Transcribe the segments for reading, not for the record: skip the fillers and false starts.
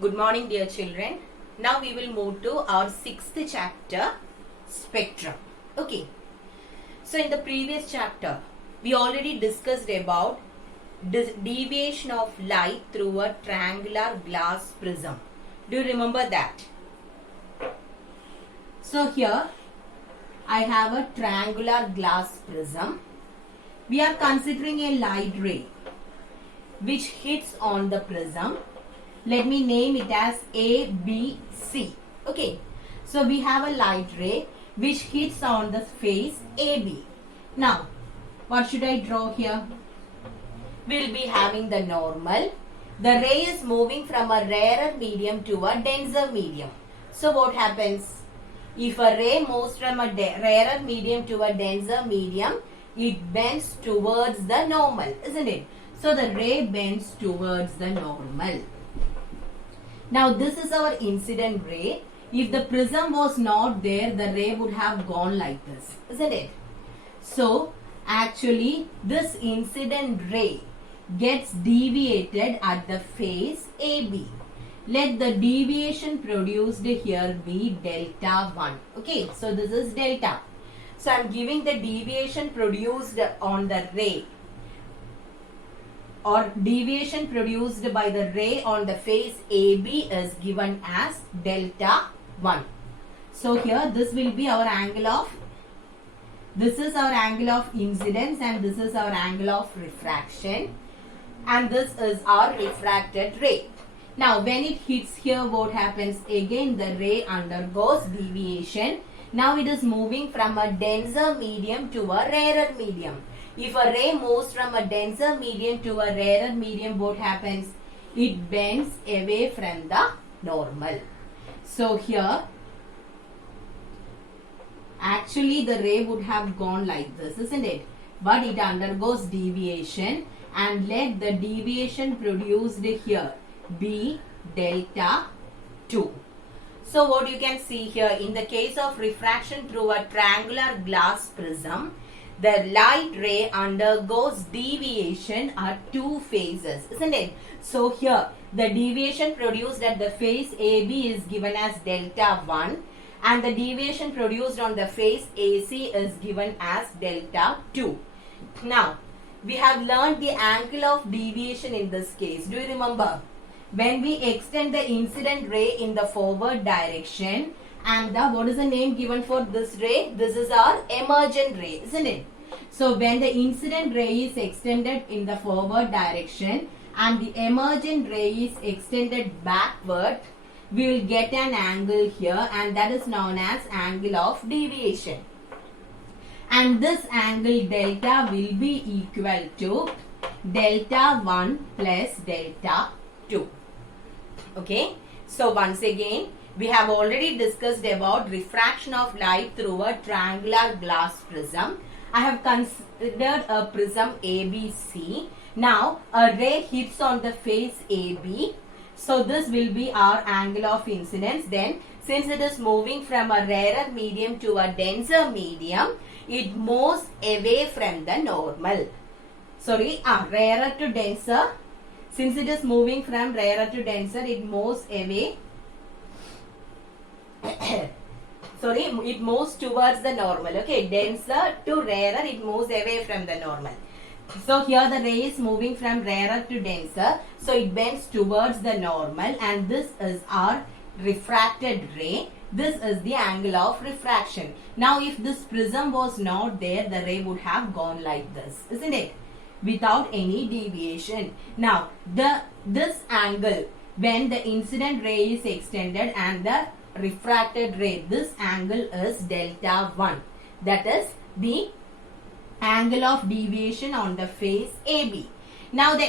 Good morning, dear children. Now we will move to our sixth chapter, spectrum. Okay. So in the previous chapter, we already discussed about deviation of light through a triangular glass prism. Do you remember that? So here, I have a triangular glass prism. We are considering a light ray which hits on the prism. Let me name it as A, B, C. Okay. So we have a light ray which hits on the face AB. Now, what should I draw here? We will be having the normal. The ray is moving from a rarer medium to a denser medium. So what happens? If a ray moves from a rarer medium to a denser medium, it bends towards the normal, isn't it? So the ray bends towards the normal. Now this is our incident ray. If the prism was not there, the ray would have gone like this, isn't it? So actually this incident ray gets deviated at the face AB. Let the deviation produced here be delta 1. Okay, so this is delta. So I am giving the deviation produced on the ray, or deviation produced by the ray on the face AB is given as delta 1. So here this will be our angle of, this is our angle of incidence and this is our angle of refraction, and this is our refracted ray. Now when it hits here, what happens? Again the ray undergoes deviation. Now it is moving from a denser medium to a rarer medium. If a ray moves from a denser medium to a rarer medium, what happens? It bends away from the normal. So here, actually the ray would have gone like this, isn't it? But it undergoes deviation, and let the deviation produced here be delta 2. So what you can see here, in the case of refraction through a triangular glass prism, the light ray undergoes deviation at two phases, isn't it? So here the deviation produced at the face AB is given as delta 1, and the deviation produced on the face AC is given as delta 2. Now we have learned the angle of deviation in this case. Do you remember? When we extend the incident ray in the forward direction, and the, what is the name given for this ray? This is our emergent ray, isn't it? So when the incident ray is extended in the forward direction and the emergent ray is extended backward, we will get an angle here, and that is known as angle of deviation. And this angle delta will be equal to delta 1 plus delta 2. Okay. So once again, we have already discussed about refraction of light through a triangular glass prism. I have considered a prism ABC. Now a ray hits on the face AB. So this will be our angle of incidence. Then since it is moving from a rarer medium to a denser medium, it moves away from the normal. Rarer to denser. Since it is moving from rarer to denser, it moves away. It moves towards the normal. Okay, denser to rarer, it moves away from the normal. So here the ray is moving from rarer to denser, so it bends towards the normal, and this is our refracted ray. This is the angle of refraction. Now if this prism was not there, the ray would have gone like this, isn't it? Without any deviation. Now this angle, when the incident ray is extended and the refracted ray, this angle is delta 1. That is the angle of deviation on the face AB. Now the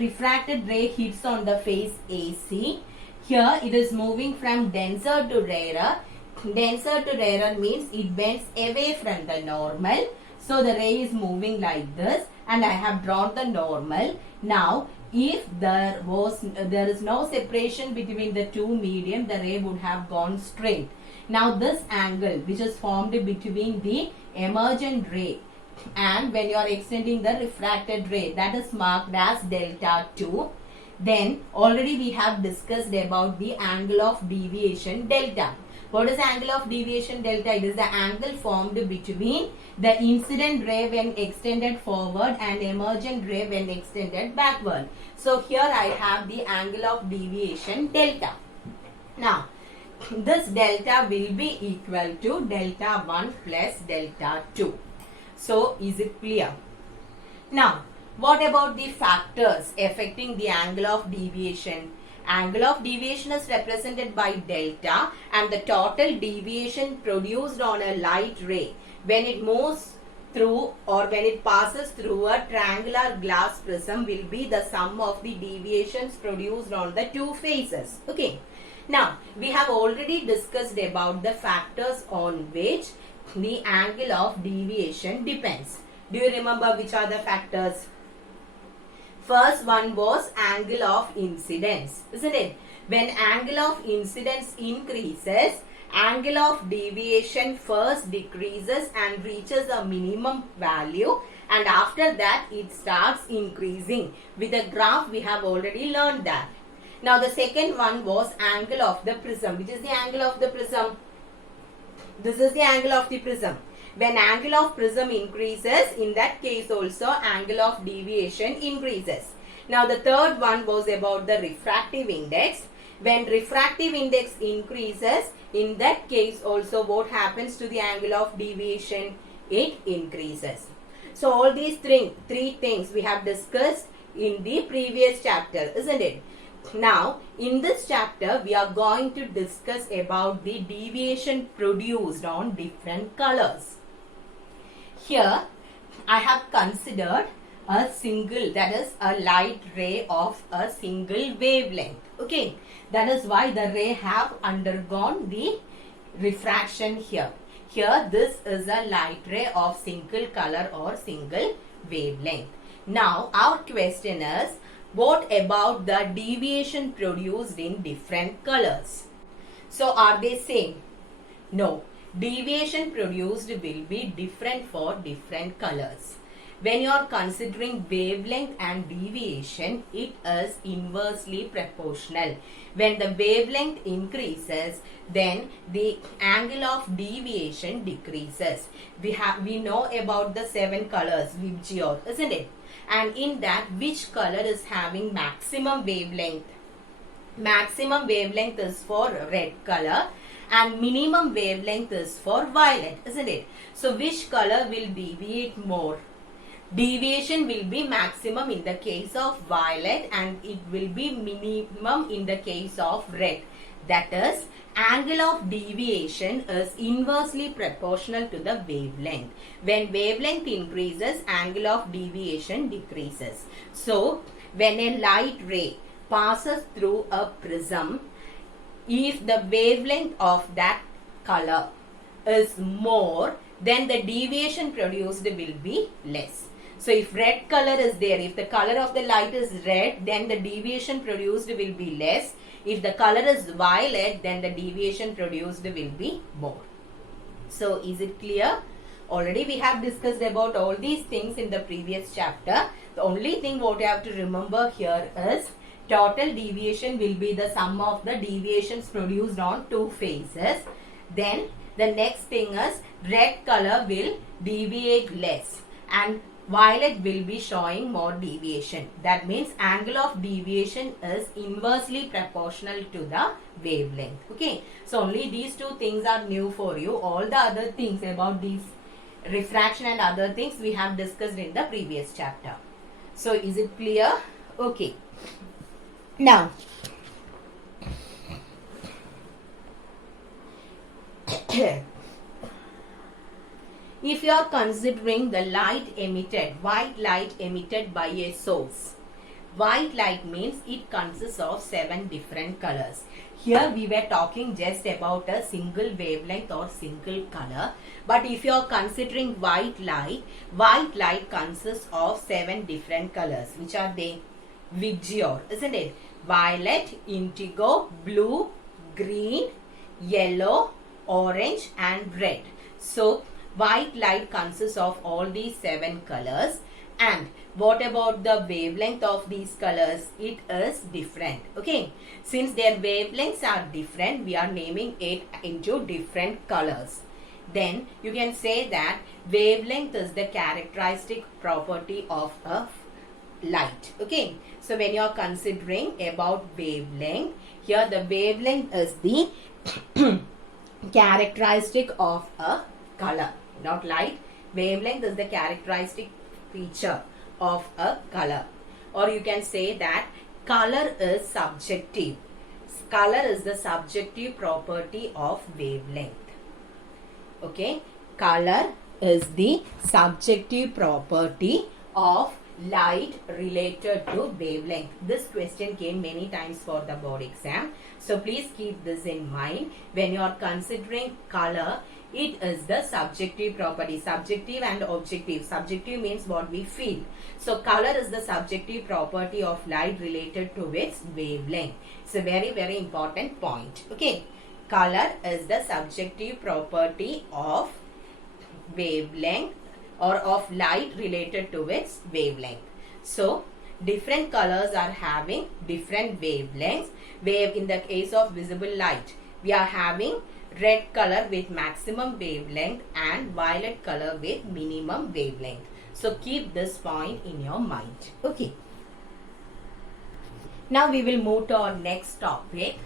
refracted ray hits on the face AC. Here it is moving from denser to rarer. Denser to rarer means it bends away from the normal. So the ray is moving like this, and I have drawn the normal. Now if there is no separation between the two medium, the ray would have gone straight. Now this angle which is formed between the emergent ray and when you are extending the refracted ray, that is marked as delta 2. Then already we have discussed about the angle of deviation delta. What is angle of deviation delta? It is the angle formed between the incident ray when extended forward and emergent ray when extended backward. So here I have the angle of deviation delta. Now this delta will be equal to delta 1 plus delta 2. So is it clear? Now what about the factors affecting the angle of deviation? Angle of deviation is represented by delta, and the total deviation produced on a light ray when it moves through or when it passes through a triangular glass prism will be the sum of the deviations produced on the two faces. Okay. Now we have already discussed about the factors on which the angle of deviation depends. Do you remember which are the factors? First one was angle of incidence, isn't it? When angle of incidence increases, angle of deviation first decreases and reaches a minimum value, and after that it starts increasing. With the graph we have already learned that. Now the second one was angle of the prism. Which is the angle of the prism? This is the angle of the prism. When angle of prism increases, in that case also angle of deviation increases. Now the third one was about the refractive index. When refractive index increases, in that case also what happens to the angle of deviation? It increases. So all these three things we have discussed in the previous chapter, isn't it? Now in this chapter we are going to discuss about the deviation produced on different colors. Here I have considered a single, that is a light ray of a single wavelength. Okay, that is why the ray have undergone the refraction here. Here this is a light ray of single color or single wavelength. Now our question is, what about the deviation produced in different colors? So are they same? No. Deviation produced will be different for different colors. When you are considering wavelength and deviation, it is inversely proportional. When the wavelength increases, then the angle of deviation decreases. We know about the 7 colors, VIBGYOR, isn't it? And in that, which color is having maximum wavelength? Maximum wavelength is for red color, and minimum wavelength is for violet, isn't it? So which color will deviate more? Deviation will be maximum in the case of violet and it will be minimum in the case of red. That is, angle of deviation is inversely proportional to the wavelength. When wavelength increases, angle of deviation decreases. So when a light ray passes through a prism, if the wavelength of that color is more, then the deviation produced will be less. So if red color is there, if the color of the light is red, then the deviation produced will be less. If the color is violet, then the deviation produced will be more. So is it clear? Already we have discussed about all these things in the previous chapter. The only thing what you have to remember here is total deviation will be the sum of the deviations produced on two phases. Then the next thing is red color will deviate less and violet will be showing more deviation. That means angle of deviation is inversely proportional to the wavelength. Okay. So only these two things are new for you. All the other things about these refraction and other things we have discussed in the previous chapter. So is it clear? Okay. Now, if you are considering the light emitted, white light emitted by a source, white light means it consists of 7 different colors. Here we were talking just about a single wavelength or single color. But if you are considering white light consists of 7 different colors. Which are they? VIBGYOR, isn't it? Violet, indigo, blue, green, yellow, orange and red. So white light consists of all these 7 colors, and What about the wavelength of these colors? It is different. Okay, since their wavelengths are different, we are naming it into different colors. Then you can say that wavelength is the characteristic property of a light. Okay, so when you are considering about wavelength, here the wavelength is the characteristic of a color, not light. Wavelength is the characteristic feature of a color, or you can say that color is subjective. Color is the subjective property of wavelength. Okay, color is the subjective property of light related to wavelength. This question came many times for the board exam, so please keep this in mind. When you are considering color, it is the subjective property. Subjective and objective. Subjective means what we feel. So color is the subjective property of light related to its wavelength. It's a very, very important point. Okay, color is the subjective property of wavelength or of light related to its wavelength. So different colors are having different wavelengths. In the case of visible light, we are having red color with maximum wavelength and violet color with minimum wavelength. So keep this point in your mind. Okay. Now we will move to our next topic.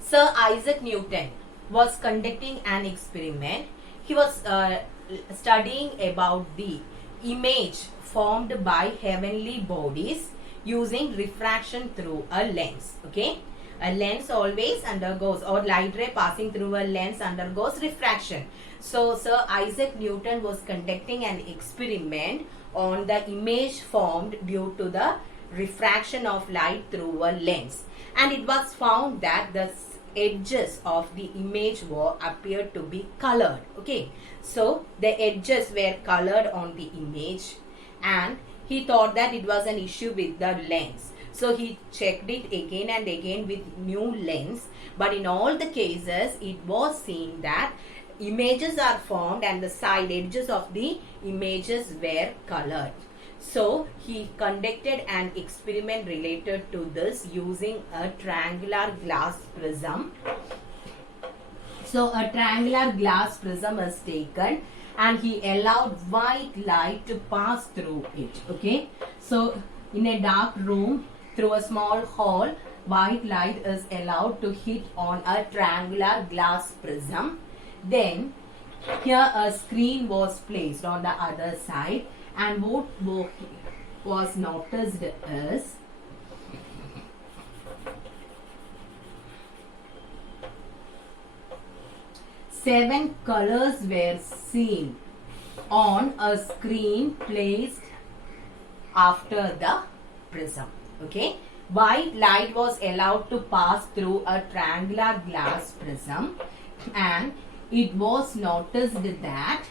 Sir Isaac Newton was conducting an experiment. He was studying about the image formed by heavenly bodies using refraction through a lens. Okay, a lens always undergoes, or light ray passing through a lens undergoes refraction. So Sir Isaac Newton was conducting an experiment on the image formed due to the refraction of light through a lens, and it was found that the edges of the image appeared to be colored. Okay, so the edges were colored on the image, and he thought that it was an issue with the lens. So he checked it again and again with new lens, but in all the cases it was seen that images are formed and the side edges of the images were colored. So he conducted an experiment related to this using a triangular glass prism. So a triangular glass prism is taken and he allowed white light to pass through it. Okay, so in a dark room, through a small hole, white light is allowed to hit on a triangular glass prism. Then here a screen was placed on the other side, and what was noticed is seven colors were seen on a screen placed after the prism. Okay, white light was allowed to pass through a triangular glass prism, and it was noticed that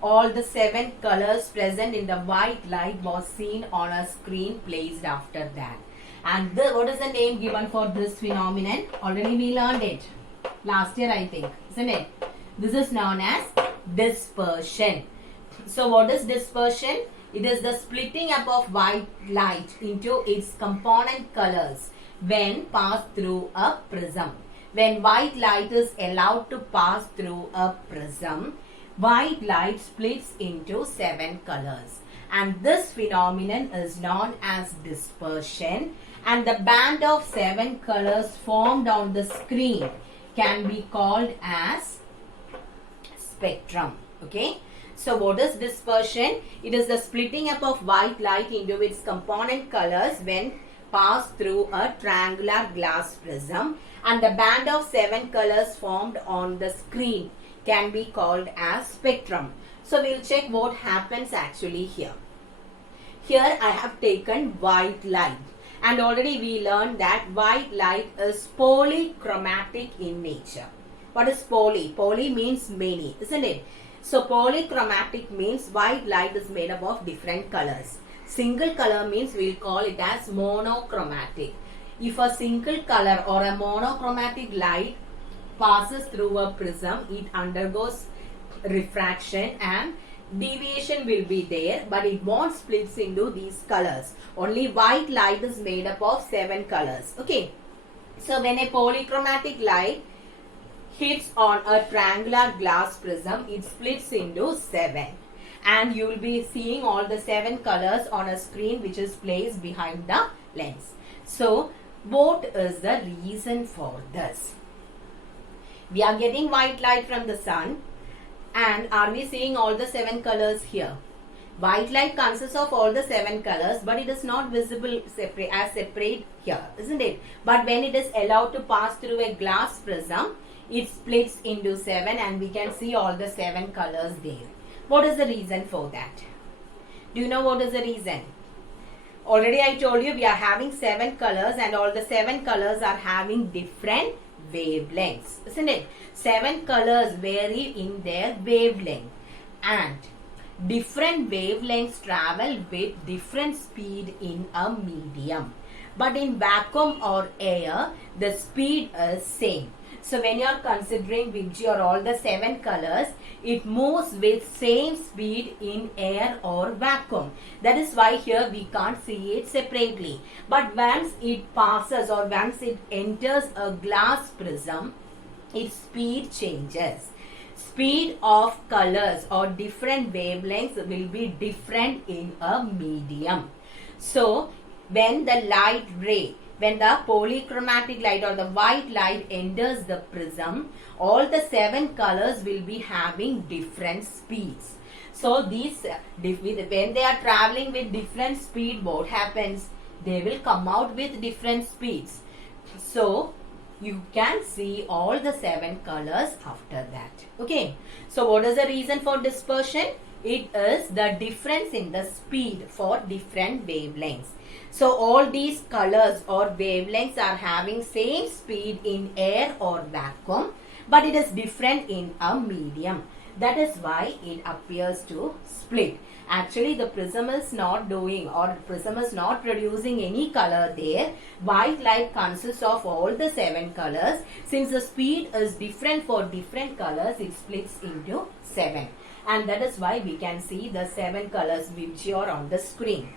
all the seven colors present in the white light was seen on a screen placed after that. And what is the name given for this phenomenon? Already we learned it last year, I think, isn't it? This is known as dispersion. So what is dispersion? It is the splitting up of white light into its component colors when passed through a prism. When white light is allowed to pass through a prism, white light splits into seven colors, and this phenomenon is known as dispersion, and the band of seven colors formed on the screen can be called as spectrum. Okay, so what is dispersion? It is the splitting up of white light into its component colors when passed through a triangular glass prism, and the band of seven colors formed on the screen can be called as spectrum. So we'll check what happens actually here. Here I have taken white light, and already we learned that white light is polychromatic in nature. What is poly? Poly means many, isn't it? So polychromatic means white light is made up of different colors. Single color means we'll call it as monochromatic. If a single color or a monochromatic light passes through a prism, it undergoes refraction and deviation will be there, but it won't split into these colors. Only white light is made up of 7 colors. Okay. So when a polychromatic light hits on a triangular glass prism, it splits into 7. And you will be seeing all the 7 colors on a screen which is placed behind the lens. So what is the reason for this? We are getting white light from the sun, and are we seeing all the 7 colors here? White light consists of all the 7 colors, but it is not visible separate here, isn't it? But when it is allowed to pass through a glass prism, it splits into 7 and we can see all the 7 colors there. What is the reason for that? Do you know what is the reason? Already I told you we are having 7 colors, and all the 7 colors are having different wavelengths, isn't it? 7 colors vary in their wavelength, and different wavelengths travel with different speed in a medium. But in vacuum or air, the speed is same. So when you are considering which are all the 7 colors, it moves with same speed in air or vacuum. That is why here we can't see it separately. But once it passes or once it enters a glass prism, its speed changes. Speed of colors or different wavelengths will be different in a medium. So when the light ray, when the polychromatic light or the white light enters the prism, all the 7 colors will be having different speeds. So these, when they are traveling with different speed, what happens? They will come out with different speeds. So you can see all the 7 colors after that. Okay. So what is the reason for dispersion? It is the difference in the speed for different wavelengths. So all these colors or wavelengths are having same speed in air or vacuum, but it is different in a medium. That is why it appears to split. Actually, the prism is not doing, or prism is not producing any color there. White light consists of all the 7 colors. Since the speed is different for different colors, it splits into 7. And that is why we can see the 7 colors which are on the screen.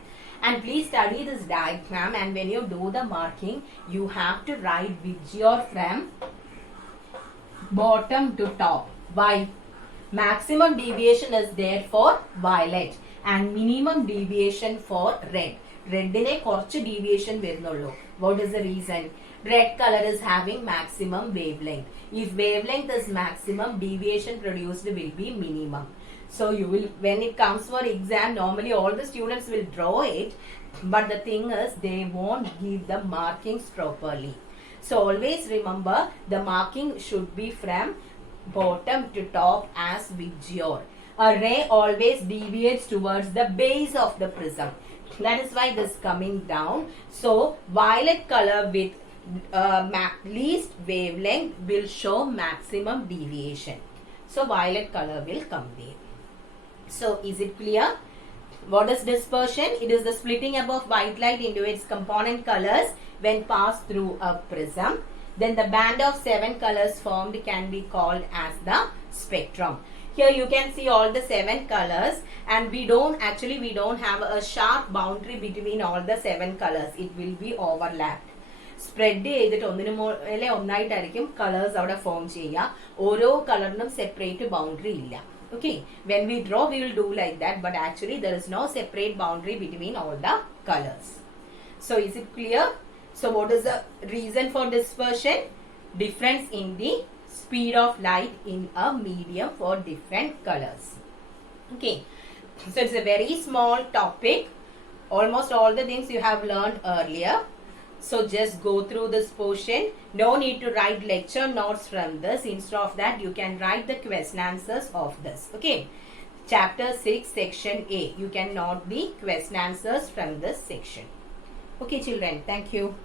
And please study this diagram, and when you do the marking, you have to write Vizier from bottom to top. Why? Maximum deviation is there for violet and minimum deviation for red. Redine korchu deviation varunullu. What is the reason? Red color is having maximum wavelength. If wavelength is maximum, deviation produced will be minimum. So you will, when it comes for exam, normally all the students will draw it, but the thing is they won't give the markings properly. So always remember, the marking should be from bottom to top as Vizier. A ray always deviates towards the base of the prism. That is why this coming down. So violet color with least wavelength will show maximum deviation. So violet color will come there. So is it clear? What is dispersion? It is the splitting above white light into its component colors when passed through a prism. Then the band of 7 colors formed can be called as the spectrum. Here you can see all the 7 colors, and we don't have a sharp boundary between all the 7 colors. It will be overlapped. Spread ചെയ്തിട്ട് ഒന്നായിട്ടായിരിക്കും colours അവിടെ form ചെയ്യുക. ഓരോ കളറിനും separate boundary ഇല്ല. Okay, when we draw, we will do like that, but actually there is no separate boundary between all the colors. So is it clear? So what is the reason for dispersion? Difference in the speed of light in a medium for different colors. Okay, so it's a very small topic. Almost all the things you have learned earlier. So just go through this portion. No need to write lecture notes from this. Instead of that, you can write the question answers of this. Okay. Chapter 6, section A. You can note the question answers from this section. Okay, children. Thank you.